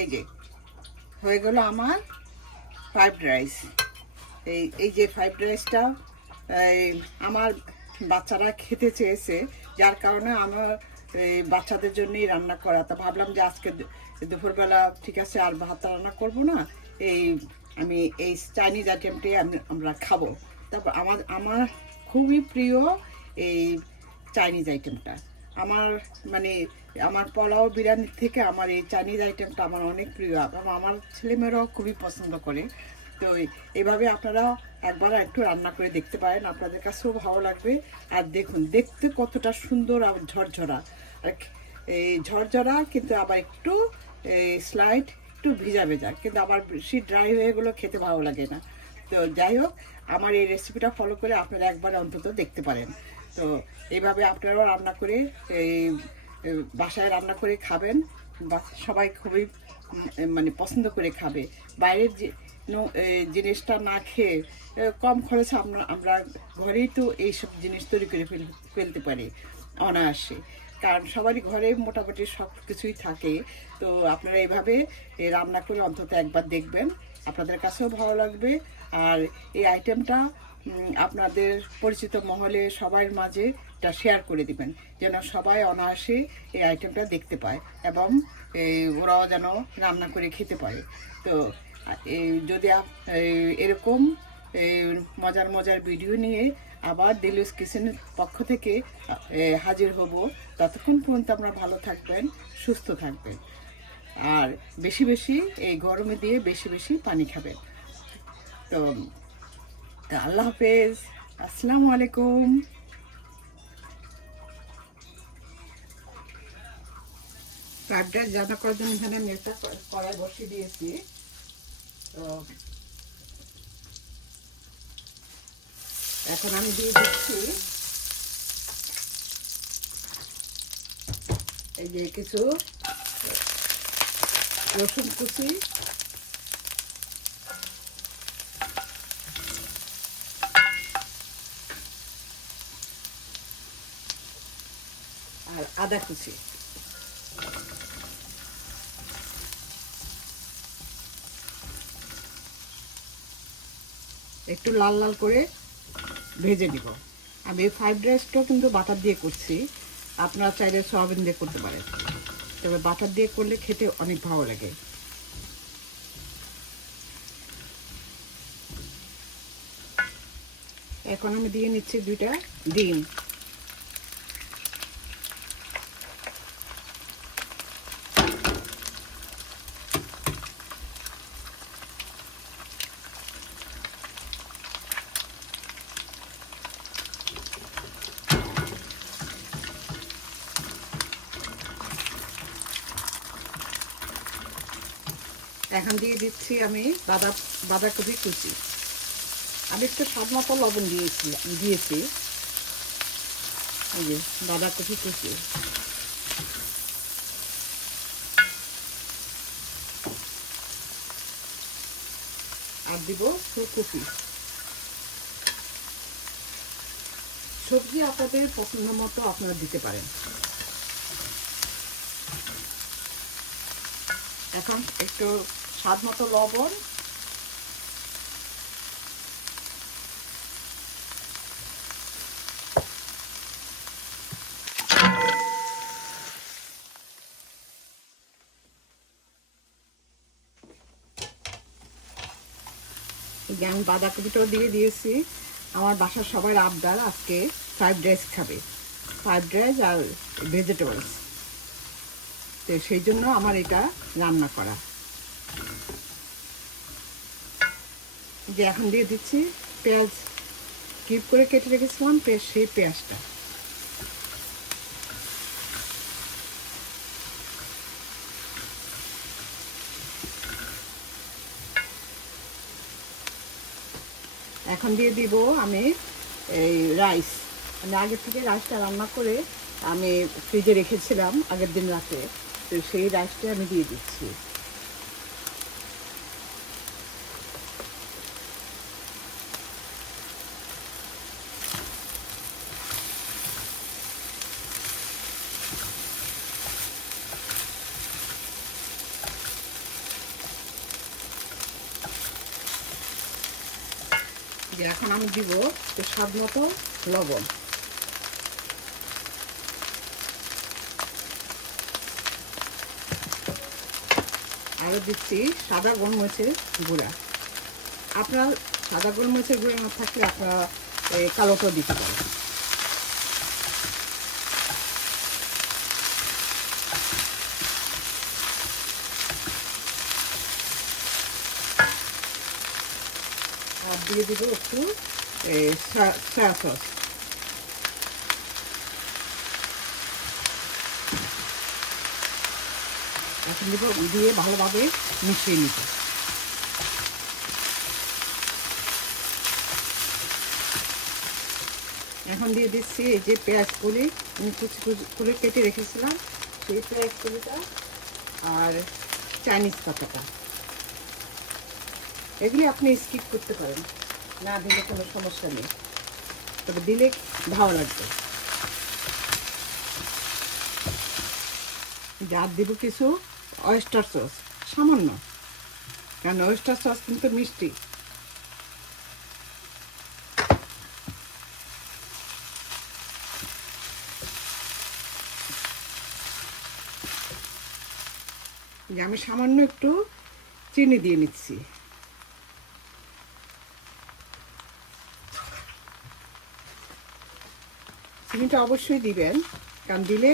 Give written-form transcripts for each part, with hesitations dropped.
এই যে হয়ে গেল আমার ফ্রাইড রাইস। এই যে ফ্রাইড রাইসটা আমার বাচ্চারা খেতে চেয়েছে, যার কারণে আমার এই বাচ্চাদের জন্যই রান্না করা। তা ভাবলাম যে আজকে দুপুরবেলা ঠিক আছে, আর ভাত রান্না করব না, এই আমি এই চাইনিজ আইটেমটি আমরা খাবো। তারপর আমার আমার খুবই প্রিয় এই চাইনিজ আইটেমটা। আমার মানে আমার পোলাও বিরিয়ানির থেকে আমার এই চাইনিজ আইটেমটা আমার অনেক প্রিয়, এবং আমার ছেলেমেয়েরাও খুবই পছন্দ করে। তো এইভাবে আপনারা একবার একটু রান্না করে দেখতে পারেন, আপনাদের কাছেও ভালো লাগবে। আর দেখুন দেখতে কতটা সুন্দর আর ঝরঝরা, আর এই ঝরঝরা কিন্তু আবার একটু স্লাইড একটু ভিজা ভেজা, কিন্তু আবার বেশি ড্রাই হয়ে গেলেও খেতে ভালো লাগে না। তো যাই হোক, আমার এই রেসিপিটা ফলো করে আপনারা একবার অন্তত দেখতে পারেন। তো এইভাবে আপনারাও রান্না করে এই বাসায় রান্না করে খাবেন, সবাই খুবই মানে পছন্দ করে খাবে। বাইরের যে জিনিসটা না খেয়ে কম খরচে আমরা ঘরেই তো এইসব জিনিস তৈরি করে ফেলতে পারি অনায়াসে, কারণ সবারই ঘরে মোটামুটি সব কিছুই থাকে। তো আপনারা এইভাবে রান্না করে অন্তত একবার দেখবেন, আপনাদের কাছেও ভালো লাগবে। আর এই আইটেমটা আপনাদের পরিচিত মহলে সবার মাঝে এটা শেয়ার করে দিবেন, যেন সবাই অনায়াসে এই আইটেমটা দেখতে পায় এবং ওরাও যেন রান্না করে খেতে পারে। তো যদি এরকম মজার মজার ভিডিও নিয়ে আবার দিলুস কিচেনের পক্ষ থেকে হাজির হব, ততক্ষণ পর্যন্ত আপনারা ভালো থাকবেন, সুস্থ থাকবেন, আর বেশি বেশি এই গরমে দিয়ে বেশি বেশি পানি খাবেন। তো আল্লাহ হাফেজ, আসসালামু আলাইকুম। ফ্রাইড রাইস রান্না করার জন্য এখানে আমি একটা কড়াই বসিয়ে দিয়েছি। তো এখন আমি দিয়ে দিচ্ছি এই যে কিছু রসুন কুচি, আর আদা কুচি। একটু লাল লাল করে ভেজে দিব। আমি এই ফ্রাইড রাইসটাও কিন্তু বাটার দিয়ে করছি, আপনারা চাইলে সয়াবিন দিয়ে করতে পারেন, তবে বাটার দিয়ে করলে খেতে অনেক ভালো লাগে। এখন আমি দিয়ে নিচ্ছি 2টা ডিম। এখন দিয়ে দিচ্ছি আমি বাঁধাকপি কুচি। আমি একটু স্বাদ মতো লবণ দিয়েছি। এই যে বাঁধাকপি কুচি, আর দিব ফুলকপি। সবজি আপনাদের পছন্দ মতো আপনারা দিতে পারেন। এখন একটু স্বাদ মতো লবণ, আমি বাঁধাকপিটাও দিয়ে দিয়েছি। আমার বাসার সবাই আবদার আজকে ফ্রাইড রাইস খাবে, ফ্রাইড রাইস আর ভেজিটেবলস, তো সেই জন্য আমার এটা রান্না করা। যে এখন দিয়ে দিচ্ছি পেঁয়াজ, কিউব করে কেটে রেখেছিলাম সেই পেঁয়াজটা। এখন দিয়ে দিব আমি এই রাইস। আমি আগের থেকে রাইসটা রান্না করে আমি ফ্রিজে রেখেছিলাম আগের দিন রাতে, তো সেই রাইসটা আমি দিয়ে দিচ্ছি। যে এখন আমি দিব স্বাদ মতো লবণ, আরও দিচ্ছি সাদা গোলমরিচের গুঁড়া। আপনার সাদা গোলমরিচের গুঁড়া না থাকলে আপনারা কালোটাও দিতে পারেন। আর দিয়ে দিব একটু সয়া সস। এখন দিয়ে ভালোভাবে মিশিয়ে নিব। এখন দিয়ে দিচ্ছি এই যে পেঁয়াজগুলি আমি কুচি কুচি করে কেটে রেখেছিলাম, সেই পেঁয়াজগুলিটা আর চাইনিজ পাতাটা, এগুলি আপনি স্কিপ করতে পারেন, না দিলে কোনো সমস্যা নেই, তবে দিলে ভালো লাগবে। আর দিব কিছু অয়েস্টার সস, সামান্য, কারণ অয়েস্টার সস কিন্তু মিষ্টি। যে আমি সামান্য একটু চিনি দিয়ে নিচ্ছি। চিনিটা অবশ্যই দিবেন, কারণ দিলে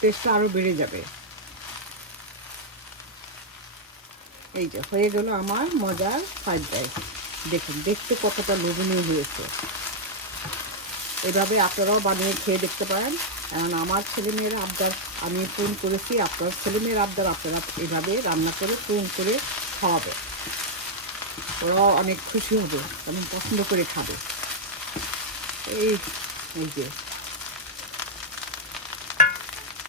টেস্টটা আরও বেড়ে যাবে। এই যে হয়ে গেল আমার মজার ফ্রাইড রাইস। দেখুন দেখতে কতটা লোভনীয় হয়েছে। এভাবে আপনারাও বানিয়ে খেয়ে দেখতে পারেন। কারণ আমার ছেলেমেয়ের আবদার আমি পূরণ করেছি, আপনার ছেলেমেয়ের আবদার আপনারা এভাবে রান্না করে পূরণ করে খাওয়াবে, ওরাও অনেক খুশি হবে এবং পছন্দ করে খাবে। এই যে